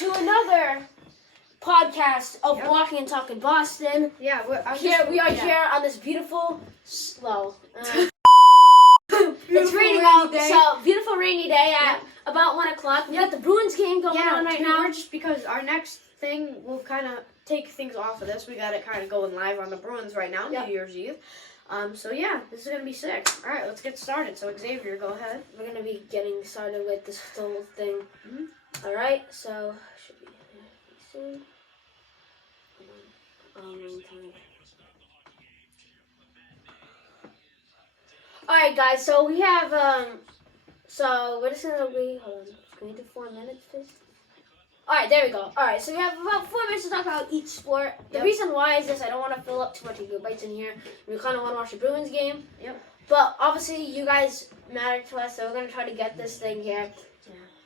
to another podcast of Walking and Talking Boston. Yeah, we are here on this beautiful, it's raining rainy day. So beautiful rainy day at about 1 o'clock. We got the Bruins game going on right now. Just because our next thing will kind of take things off of this. We got it kind of going live on the Bruins right now, New Year's Eve. So yeah, this is gonna be sick. All right, let's get started. So Xavier, go ahead. We're gonna be getting started with this whole thing. All right, so should be soon. All right, guys. So we have so we're just gonna be. Hold on. Can we do 4 minutes, please? All right, there we go. All right, so we have about 4 minutes to talk about each sport. The reason why is this: I don't want to fill up too much of your bites in here. We kind of want to watch the Bruins game. But obviously, you guys matter to us, so we're gonna try to get this thing here.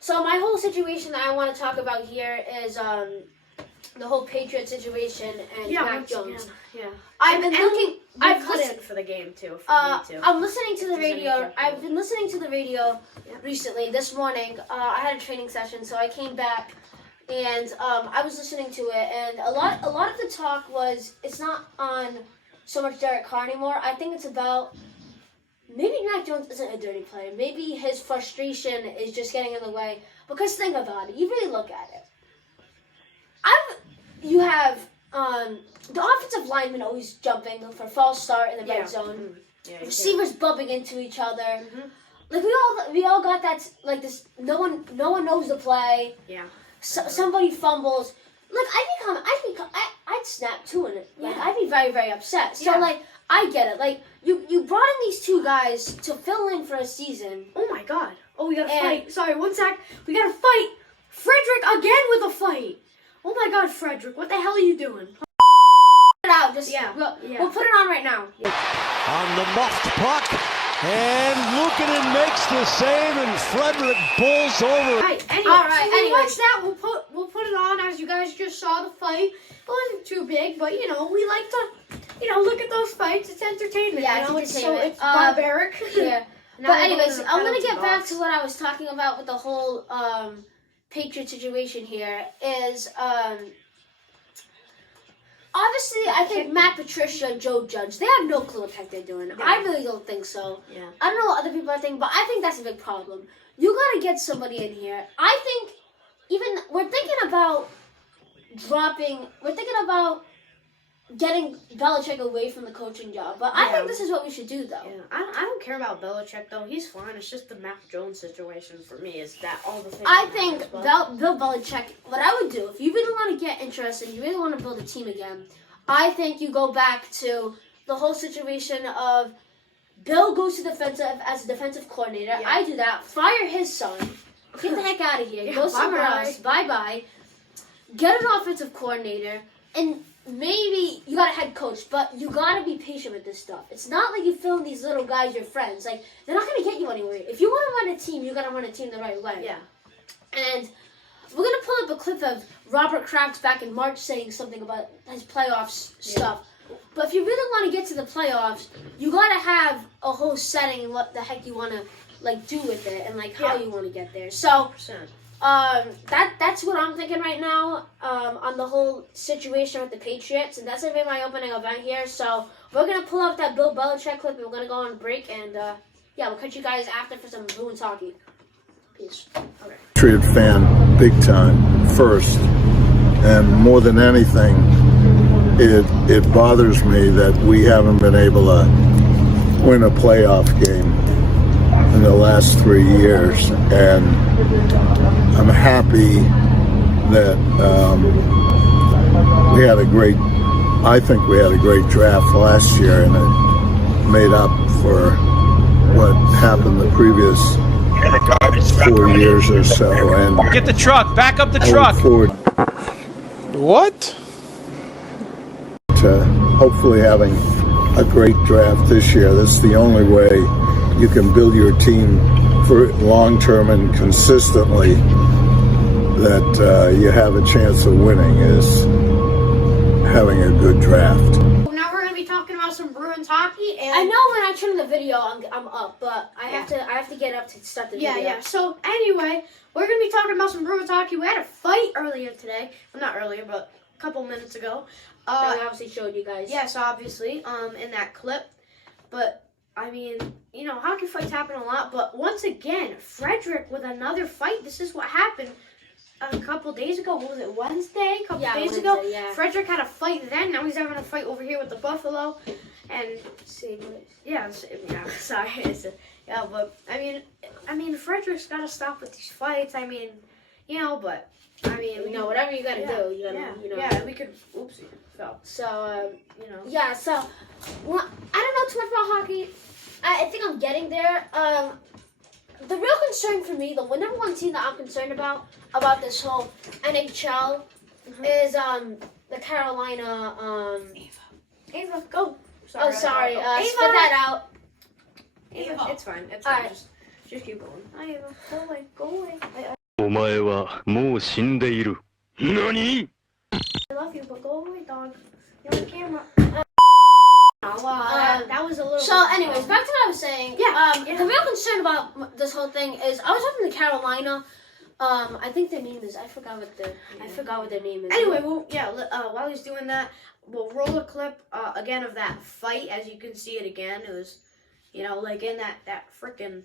So my whole situation that I want to talk about here is the whole Patriot situation and Mac Jones. I've been looking. I've cut in for the game too. I'm listening to the radio. I've been listening to the radio recently. This morning, I had a training session, so I came back and I was listening to it. And a lot of the talk was it's not on so much Derek Carr anymore. I think it's about maybe Mac Jones isn't a dirty player. Maybe his frustration is just getting in the way. Because think about it. You really look at it. You have the offensive linemen always jumping for false start in the red zone. Receivers bumping into each other. Like we all got that like this. No one knows the play. Somebody fumbles. Like I'd snap too in it. Like I'd be very, very upset. So like I get it. Like you brought in these two guys to fill in for a season. Oh my God. Oh, we gotta fight. Sorry, 1 sec. We gotta fight. Frederick again with a fight. Oh my God, Frederick, what the hell are you doing? Put it out. Just we'll put it on right now. On the muffed puck, and Luukkonen makes the save, and Frederick pulls over. All right. Anyway, watch that. We'll put it on as you guys just saw the fight. It wasn't too big, but we like to look at those fights. It's entertainment. Yeah, it's barbaric. But anyways, I'm gonna get back to what I was talking about with the whole Patriot situation here is obviously I think Matt Patricia, Joe Judge, they have no clue what the heck they're doing. I really don't think so. I don't know what other people are thinking, but I think that's a big problem. You gotta get somebody in here. I think we're thinking about getting Belichick away from the coaching job. But I think this is what we should do, though. I don't care about Belichick, though. He's fine. It's just the Mac Jones situation for me is that all the things. I think Bill Belichick, what I would do, if you really want to get interested, you really want to build a team again, I think you go back to the whole situation of Bill goes to defensive as a defensive coordinator. I do that. Fire his son. Get the heck out of here. Go somewhere else. Bye-bye. Get an offensive coordinator. And maybe you got a head coach, but you got to be patient with this stuff. It's not like you film these little guys, your friends. Like, they're not going to get you anywhere. If you want to run a team, you got to run a team the right way. And we're going to pull up a clip of Robert Kraft back in March saying something about his playoffs stuff. But if you really want to get to the playoffs, you got to have a whole setting and what the heck you want to, like, do with it and, like, how you want to get there. So that's what I'm thinking right now on the whole situation with the Patriots, and that's gonna be my opening event here. So we're gonna pull up that Bill Belichick clip, and we're gonna go on a break, and we'll catch you guys after for some Bruins hockey. Peace. Okay. Patriot fan, big time, first, and more than anything, it bothers me that we haven't been able to win a playoff game in the last 3 years, and I'm happy that I think we had a great draft last year, and it made up for what happened the previous 4 years or so. And get the truck, back up the truck. What? To hopefully having a great draft this year. That's the only way you can build your team for long-term and consistently that you have a chance of winning is having a good draft. Now we're going to be talking about about some Bruins hockey. And I know when I turn the video, I'm up, but I have to get up to start the video. Yeah. So anyway, we're gonna be talking about some Bruins hockey. We had a fight earlier today. Well, not earlier, but a couple minutes ago. I obviously showed you guys. Yes, obviously. In that clip, but. I mean, you know, hockey fights happen a lot, but once again, Frederick with another fight. This is what happened a couple days ago. What was it, Wednesday? A couple days ago. Yeah. Frederick had a fight then. Now he's having a fight over here with the Buffalo. And, yeah, sorry. Yeah, but, I mean, Frederick's got to stop with these fights. I mean, you know, but, I mean. You know, whatever you got to do, you got to, you know. Yeah, we could, oopsie. So, you know. Yeah, so, well, I don't know too much about hockey. I think I'm getting there. The real concern for me, the number one team that I'm concerned about this whole NHL is the Carolina. Ava, go. Sorry. Spit Ava. that out. Ava. It's fine. It's All fine. right. Just keep going. Hi, Ava. Go away. Go away. お前はもう死んでいる。何？ I love you, but go away, dog. You're on camera. That was a little. So, anyways, back to what I was saying. Yeah. The real concern about this whole thing is I was hoping the Carolina. I think their name is I forgot what their name is. Anyway, well, yeah. While he's doing that, we'll roll a clip again of that fight. As you can see it again, it was, you know, like in that freaking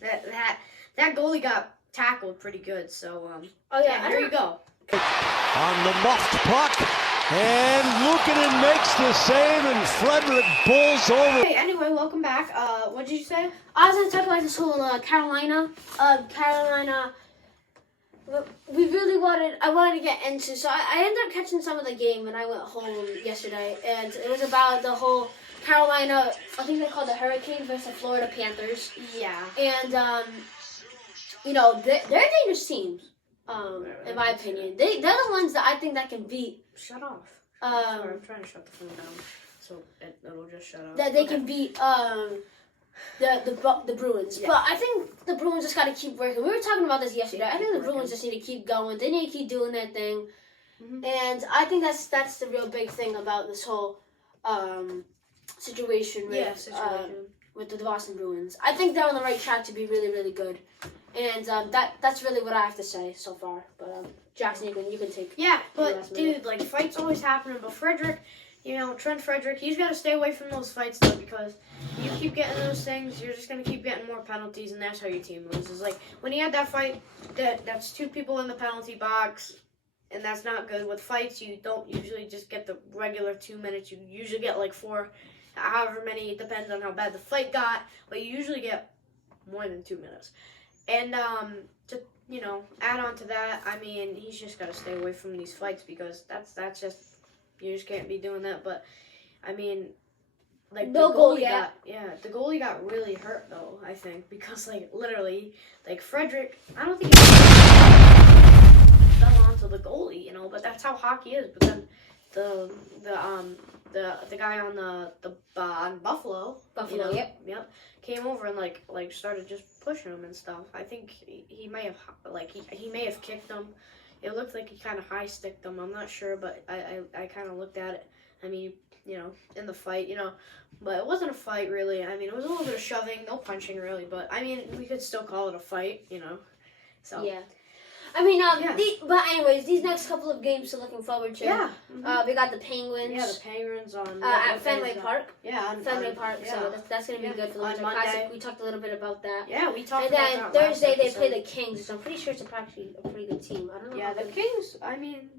that goalie got tackled pretty good. So there you go. On the muffed puck. And Luukkonen makes the save, and Frederick bowls over. Hey, anyway, welcome back. What did you say? I was going to talk about this whole Carolina. Carolina. I wanted to get into. So I ended up catching some of the game when I went home yesterday, and it was about the whole Carolina. I think they called the Hurricanes versus the Florida Panthers. Yeah. And you know, they're dangerous teams. In my opinion, they're the ones that I think that can beat. Shut off. Sorry, I'm trying to shut the phone down, so it'll just shut off. That they can beat the Bruins. Yeah. But I think the Bruins just got to keep working. We were talking about this yesterday. I think the Bruins just need to keep going. They need to keep doing their thing. Mm-hmm. And I think that's the real big thing about this whole situation with the Boston Bruins. I think they're on the right track to be really, really good. And that's really what I have to say so far. But Jackson, you can take. Yeah, but dude, like fights always happening. But Frederick, you know, Trent Frederick, he's got to stay away from those fights though, because you keep getting those things, you're just gonna keep getting more penalties, and that's how your team loses. Like when he had that fight, that's 2 people in the penalty box, and that's not good. With fights, you don't usually just get the regular 2 minutes. You usually get like 4, however many. It depends on how bad the fight got, but you usually get more than 2 minutes. And to, you know, add on to that, I mean, he's just got to stay away from these fights, because that's just, you just can't be doing that. But I mean, like the goalie got really hurt though, I think, because like literally, like Frederick, I don't think he fell onto the goalie, you know, but that's how hockey is. But then the guy on on Buffalo, you know, yep, came over and like started just pushing him and stuff. I think he may have he may have kicked him. It looked like he kind of high sticked him. I'm not sure, but I kind of looked at it. I mean, you know, in the fight, you know, but it wasn't a fight really. I mean, it was a little bit of shoving, no punching really, but I mean, we could still call it a fight, you know. So yeah. I mean, but anyways, these next couple of games we're looking forward to. Yeah. We got the Penguins. Yeah, the Penguins on at Fenway Park. Yeah, on Fenway Park. Yeah. So that's gonna be good for the Winter Classic. We talked a little bit about that. Yeah, we talked. And about then that Thursday they episode. play the Kings. So I'm pretty sure it's actually a pretty good team. I don't know. Yeah, the Kings. I mean,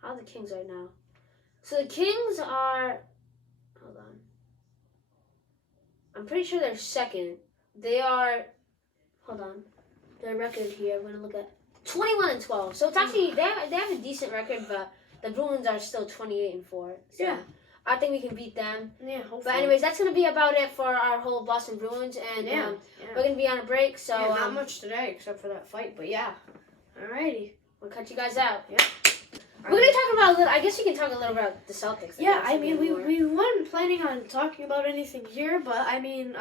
how are the Kings right now? So the Kings are. Hold on. I'm pretty sure they're second. They are. Hold on. Their record here. I'm gonna look at 21-12. So it's actually they have a decent record, but the Bruins are still 28-4. So yeah. I think we can beat them. Yeah, hopefully. But anyways, that's gonna be about it for our whole Boston Bruins, and we're gonna be on a break. So not much today except for that fight, but yeah. Alrighty, we'll cut you guys out. Yeah. We're gonna talk about a little. I guess we can talk a little about the Celtics. Yeah, I mean, we weren't planning on talking about anything here, but I mean,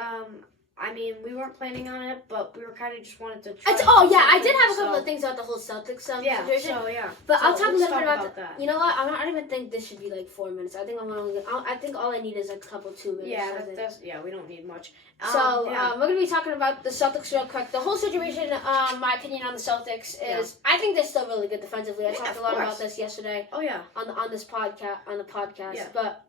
I mean, we weren't planning on it, but we were kind of just wanted to try. I did have a couple of things about the whole Celtics situation. But I'll talk a little bit about that. You know what? I don't even think this should be like 4 minutes. I think I think all I need is a couple 2 minutes. Yeah, we don't need much. We're gonna be talking about the Celtics real quick. The whole situation, my opinion on the Celtics is, I think they're still really good defensively. I talked a lot about this yesterday. Oh yeah. On this podcast, Yeah. But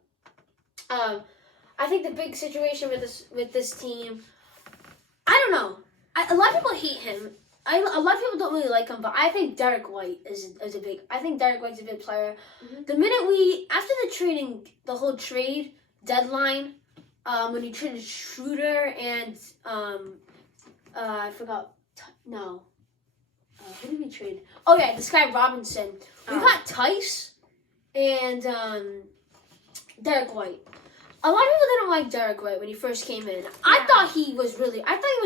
I think the big situation with this team, I don't know. A lot of people hate him. A lot of people don't really like him, but I think Derek White is a big. I think Derek White's a big player. Mm-hmm. The minute after the whole trade deadline, when he traded Schroeder and I forgot. Who did we trade? Oh yeah, this guy Robinson. We got Tice and Derek White. A lot of people didn't like Derek White when he first came in. I thought he was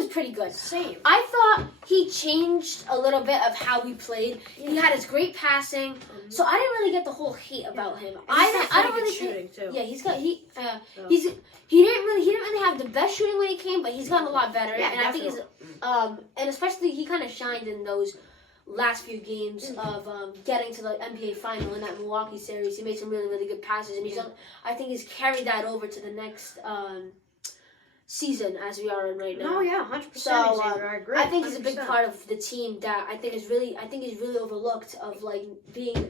pretty good. Same. I thought he changed a little bit of how he played. He had his great passing, so I didn't really get the whole hate about him. I don't really shooting too. Yeah, he didn't really have the best shooting when he came, but he's gotten a lot better. Yeah, and I think and especially he kind of shined in those last few games of getting to the NBA final in that Milwaukee series. He made some really, really good passes, and I think he's carried that over to the next season as we are in right now. Oh yeah, 100%. So I agree. I think he's a 100%. big part of the team that I think he's really overlooked of like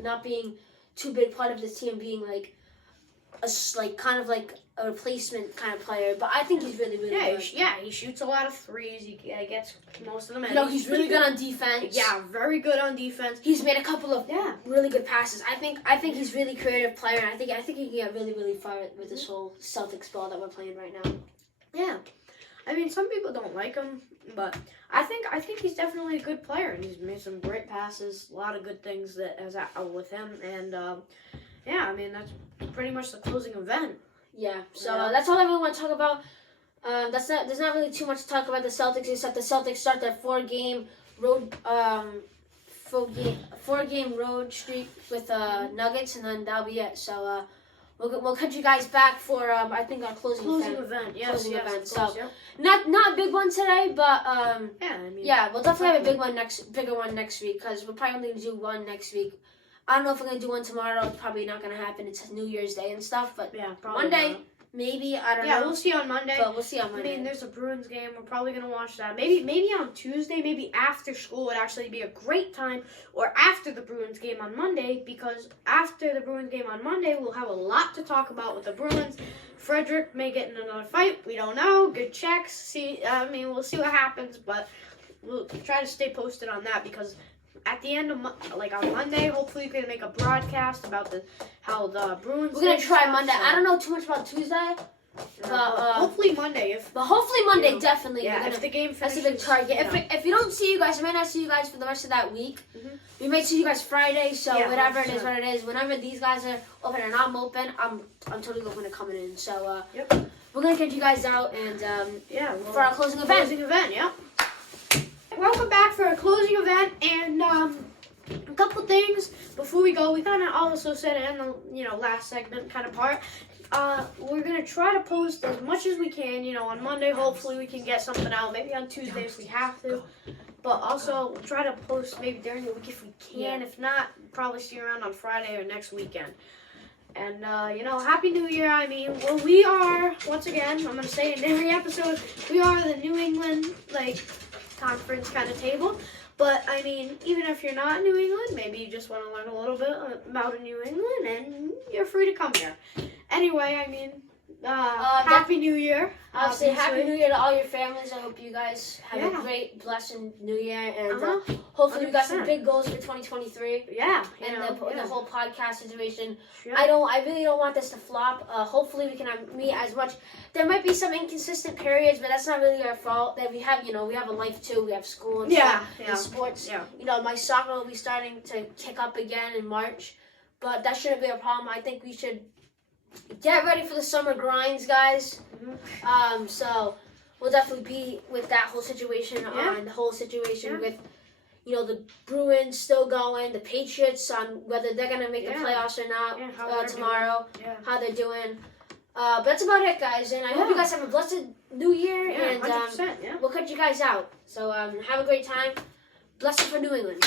not being too big part of the team, being like kind of like a replacement kind of player, but I think he's really, really good. He shoots a lot of threes. He gets most of them. He's really good on defense. Yeah, very good on defense. He's made a couple of really good passes. I think he's a really creative player, and I think he can get really, really far with this whole Celtics ball that we're playing right now. Yeah, I mean, some people don't like him, but I think he's definitely a good player, and he's made some great passes. A lot of good things with him, and I mean that's pretty much the closing event. Yeah, so that's all I really want to talk about. There's not really too much to talk about the Celtics, except the Celtics start their four-game road streak with Nuggets, and then that'll be it. So we'll cut you guys back for I think our closing event. Closing event. So not a big one today, but we'll definitely have a bigger one next week, because we're probably only gonna do one next week. I don't know if we're going to do one tomorrow. It's probably not going to happen. It's New Year's Day and stuff. But probably Monday, not. Maybe. I don't know. Yeah, we'll see on Monday. But we'll see on Monday. I mean, there's a Bruins game. We're probably going to watch that. Maybe on Tuesday, maybe after school would actually be a great time. Or after the Bruins game on Monday. Because after the Bruins game on Monday, we'll have a lot to talk about with the Bruins. Frederick may get in another fight. We don't know. Good checks. We'll see what happens. But we'll try to stay posted on that, because at the end of on Monday, hopefully we can make a broadcast about how the Bruins. We're gonna try Monday. I don't know too much about Tuesday, but hopefully Monday. Definitely. Yeah, if the game finishes, that's a big target. If we don't see you guys, we might not see you guys for the rest of that week. Mm-hmm. We might see you guys Friday. So whatever it is, what it is. Whenever these guys are open and I'm open, I'm totally open to coming in. So we're gonna get you guys out and for our closing event. Welcome back for our closing event, and a couple things before we go. We kind of also said it in the last segment kind of part. We're gonna try to post as much as we can. On Monday, hopefully we can get something out. Maybe on Tuesday if we have to. But also we'll try to post maybe during the week if we can. Yeah. If not, probably see you around on Friday or next weekend. And, Happy New Year. I mean, we are, once again, I'm going to say it in every episode, we are the New England, conference kind of table. But, I mean, even if you're not New England, maybe you just want to learn a little bit about New England, and you're free to come here. Anyway, I mean, Happy New Year. I'll say Happy New Year to all your families. I hope you guys have a great, blessed New Year, and hopefully we got some big goals for 2023. Yeah, and the whole podcast situation. Yeah. I really don't want this to flop. Hopefully we can meet as much. There might be some inconsistent periods, but that's not really our fault. That we have, we have a life too. We have school and stuff, and sports. Yeah. My soccer will be starting to kick up again in March, but that shouldn't be a problem. I think we should get ready for the summer grinds, guys. Mm-hmm. So we'll definitely be with that whole situation on the whole situation with, the Bruins still going, the Patriots on whether they're gonna make the playoffs or not tomorrow. How they're doing. But that's about it, guys. And I hope you guys have a blessed New Year. Yeah, And 100%, yeah. we'll cut you guys out. So have a great time. Blessed for New England.